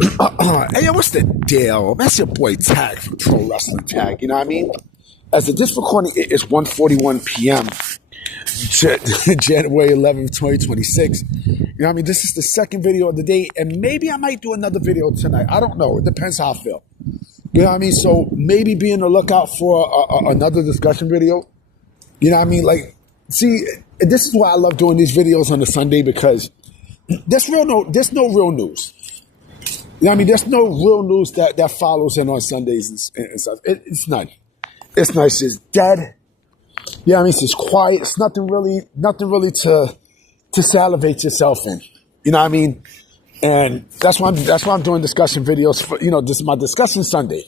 Hey, yo, what's the deal? That's your boy Tag from Pro Wrestling Tag. You know what I mean? As of this recording, it is 1:41 p.m. January 11th, 2026. You know what I mean? This is the second video of the day, and maybe I might do another video tonight. I don't know. It depends how I feel. You know what I mean? So maybe be on the lookout for another discussion video. You know what I mean? Like, see, this is why I love doing these videos on a Sunday, because there's no real news. You know what I mean? There's no real news that follows in on Sundays and stuff. It's none. It's nice. It's dead. You know what I mean? It's just quiet. It's nothing really to salivate yourself in. You know what I mean? And that's why I'm doing discussion videos for, this is my discussion Sunday.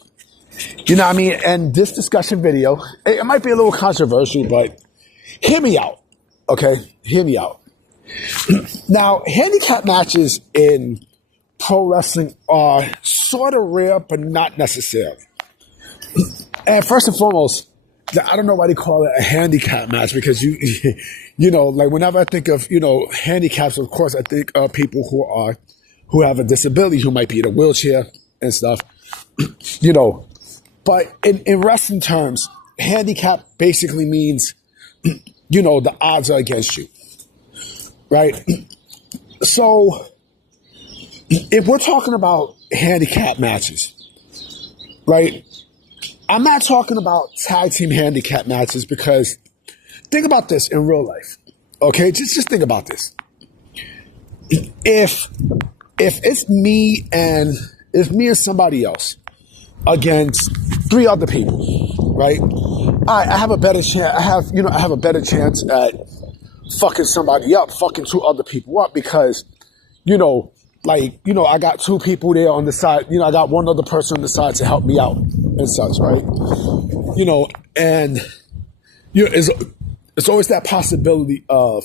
You know what I mean? And this discussion video, it might be a little controversial, but hear me out. Okay? Hear me out. Now, handicap matches in pro wrestling are sort of rare, but not necessarily. And first and foremost, I don't know why they call it a handicap match, because like whenever I think of, handicaps, of course, I think of people who have a disability, who might be in a wheelchair and stuff, But in wrestling terms, handicap basically means, the odds are against you, right? So if we're talking about handicap matches, right, I'm not talking about tag team handicap matches, because think about this in real life, okay? Just think about this. If it's me and somebody else against three other people, right? I have a better chance. I have a better chance at fucking somebody up, fucking two other people up, because, I got two people there on the side. I got one other person on the side to help me out and such, right? It's always that possibility of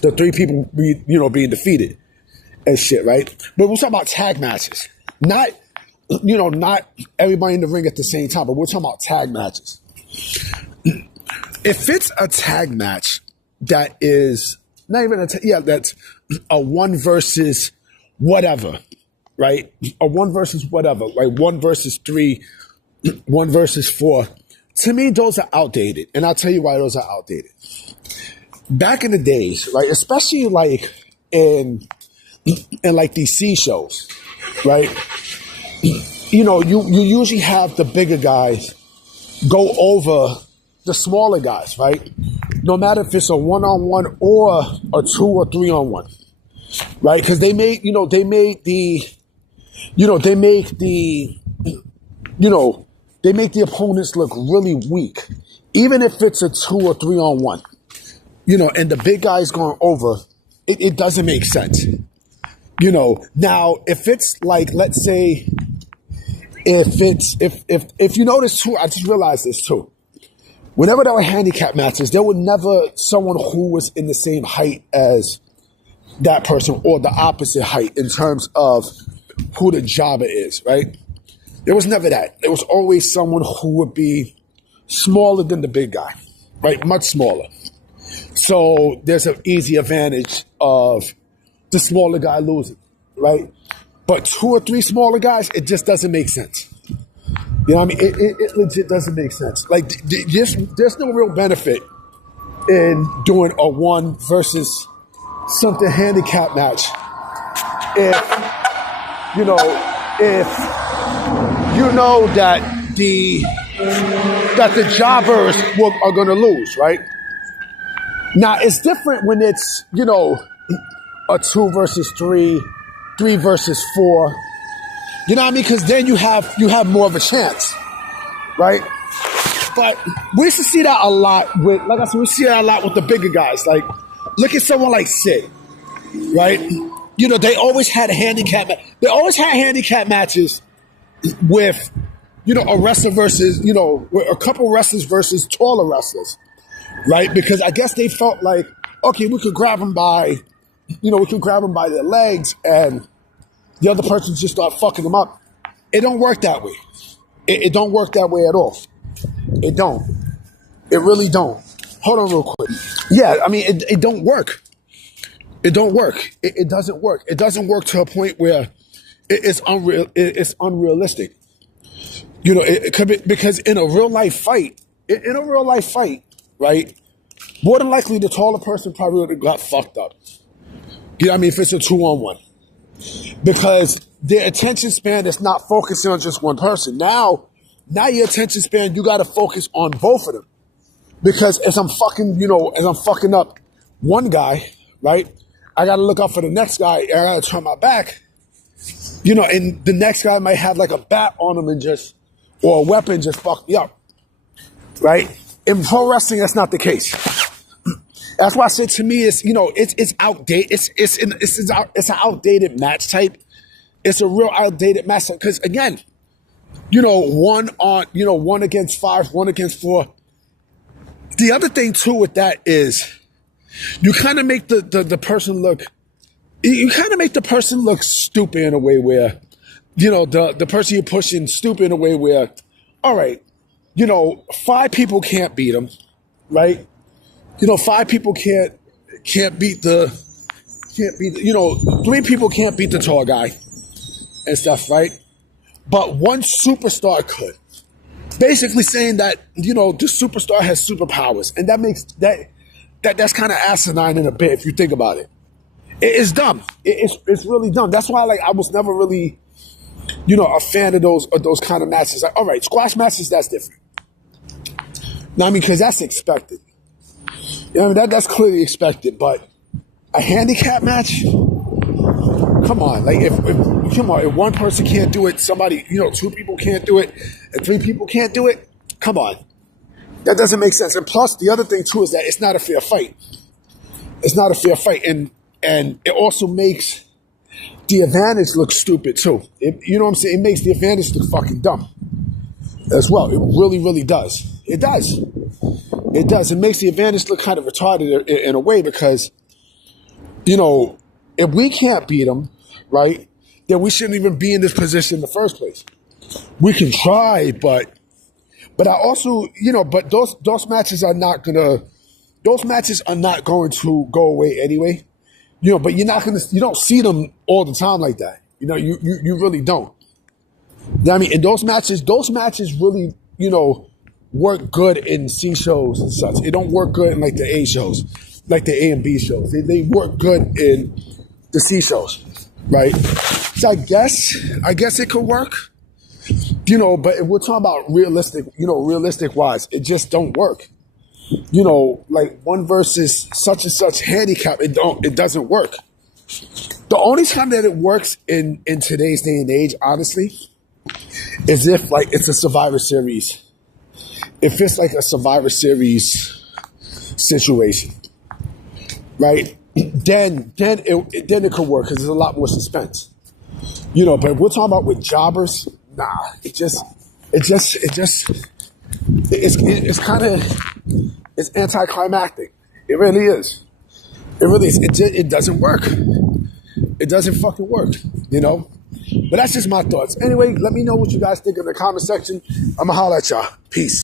the three people being defeated and shit, right? But we're talking about tag matches, not everybody in the ring at the same time, but we're talking about tag matches. If it's a tag match that is not even that's a one versus whatever, right? A one versus whatever, like 1 versus 3, 1 versus 4. To me, those are outdated, and I'll tell you why those are outdated. Back in the days, right, especially like in like these C shows, right? You usually have the bigger guys go over the smaller guys, right? No matter if it's a 1-on-1 or a 2 or 3-on-1, right? Because they make the opponents look really weak, even if it's a 2 or 3-on-1, and the big guy's going over, it doesn't make sense. Now if it's like, let's say, if you notice too, I just realized this too. Whenever there were handicap matches, there was never someone who was in the same height as that person or the opposite height in terms of who the jobber is, right? There was never that. There was always someone who would be smaller than the big guy, right? Much smaller. So there's an easy advantage of the smaller guy losing, right? But 2 or 3 smaller guys, it just doesn't make sense. You know what I mean? It legit doesn't make sense. Like, there's no real benefit in doing a 1 versus something handicap match if that the jobbers are going to lose, right? Now, it's different when it's, a 2 versus 3, 3 versus 4. You know what I mean? Because then you have more of a chance, right? But we used to see that a lot with, like I said, we see that a lot with the bigger guys. Like, look at someone like Sid, right? They always had They always had handicap matches with, a wrestler versus, with a couple wrestlers versus taller wrestlers, right? Because I guess they felt like, okay, we could grab them by their legs and the other person just start fucking them up. It don't work that way. It don't work that way at all. It don't. It really don't. Hold on real quick. Yeah, I mean, it don't work. It don't work. It doesn't work. It doesn't work to a point where, it's unreal. It's unrealistic. It could be because in a real life fight, right? More than likely, the taller person probably would have got fucked up. You know what I mean? If it's a 2-on-1, because their attention span is not focusing on just one person. Now your attention span, you got to focus on both of them. Because as I'm fucking up one guy, right? I got to look out for the next guy, and I got to turn my back. And the next guy might have like a bat on him or a weapon just fuck me up, right? In pro wrestling, that's not the case. That's why I said to me, it's outdated. It's an outdated match type. It's a real outdated match type because again, one against 5, 1 against 4. The other thing too with that is you kind of make the person look. You kind of make the person look stupid in a way where, the person you're pushing stupid in a way where, all right, 5 people can't beat him, right? 5 people can't beat 3 people can't beat the tall guy and stuff, right? But one superstar could. Basically saying that, the superstar has superpowers. And that makes that's kind of asinine in a bit if you think about it. It's dumb. It's really dumb. That's why I was never really, a fan of those kind of matches. Like, all right, squash matches, that's different. Because that's expected. That's clearly expected. But a handicap match, come on. Like if one person can't do it, somebody, 2 people can't do it, and 3 people can't do it. Come on, that doesn't make sense. And plus, the other thing too is that it's not a fair fight. It's not a fair fight, and it also makes the advantage look stupid too. You know what I'm saying? It makes the advantage look fucking dumb as well. It really, really does. It does. It does. It makes the advantage look kind of retarded in a way because, if we can't beat them, right, then we shouldn't even be in this position in the first place. We can try, but I also, but those matches are not going to go away anyway. But you don't see them all the time like that. You really don't. And those matches really, work good in C shows and such. It don't work good in like the A shows, like the A and B shows. They work good in the C shows, right? So I guess it could work, but if we're talking about realistic wise, it just don't work. Like 1 versus such and such handicap, it doesn't work. The only time that it works in today's day and age, honestly, is if like it's a Survivor Series. If it's like a Survivor Series situation, right? Then it could work because there's a lot more suspense. But if we're talking about with jobbers, nah, it's anticlimactic. It really is. It really is. It doesn't work. It doesn't fucking work, But that's just my thoughts. Anyway, let me know what you guys think in the comment section. I'm going to holler at y'all. Peace.